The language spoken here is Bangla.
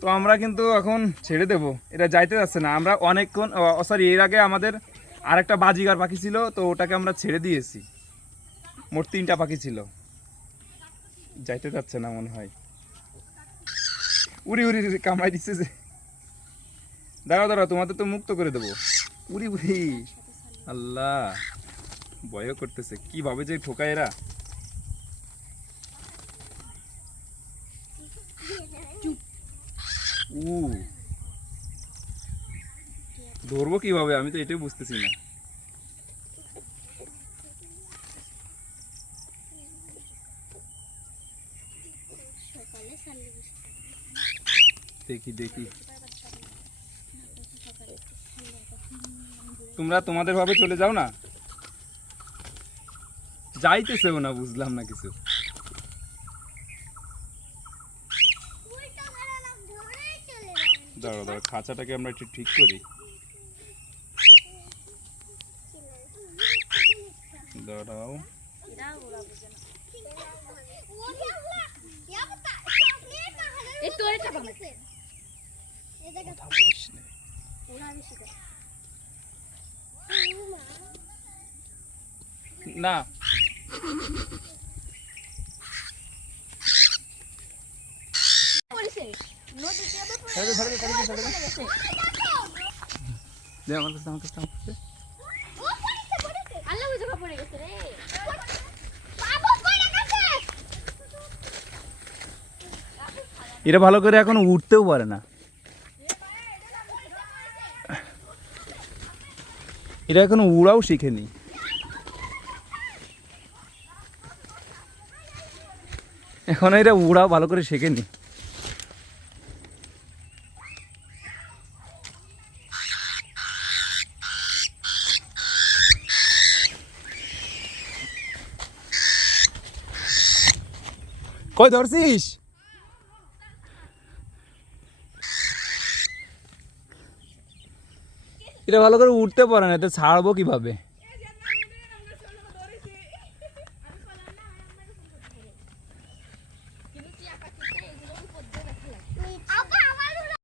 তো আমরা কিন্তু এখন ছেড়ে দেব, এটা যাইতে যাচ্ছে না। আমরা অনেকক্ষণ, সরি, এর আগে আমাদের আরেকটা বাজিগার পাখি ছিল, তো ওটাকে আমরা ছেড়ে দিয়েছি। মোট 3টা পাখি ছিল, যাইতে যাচ্ছে না মনে হয়। উড়ি উড়ি কামড়াই দিচ্ছে যে। দাঁড়াও দাঁড়াও, তোমাদের তো মুক্ত করে দেবো। উড়ি উড়ি, আল্লাহ, ভয়ও করতেছে, কিভাবে যে ঠোকায় এরা। ধরবো কিভাবে, আমি তো এটাই বুঝতেছি না। দেখি দেখি, তোমরা তোমাদের ভাবে চলে যাও না, যাইতেছেও না, বুঝলাম না কিছু। দাঁড়াও দাঁড়াও, খাঁচাটাকে আমরা একটু ঠিক করি। দাঁড়াও, না এরা ভালো করে এখন উঠতেও পারে না, এরা এখন উড়াও শিখেনি। এখন এরা উড়াও ভালো করে শেখেনি। কই ধরছিস? এটা ভালো করে উঠতে পারে না, এটা ছাড়বো কিভাবে?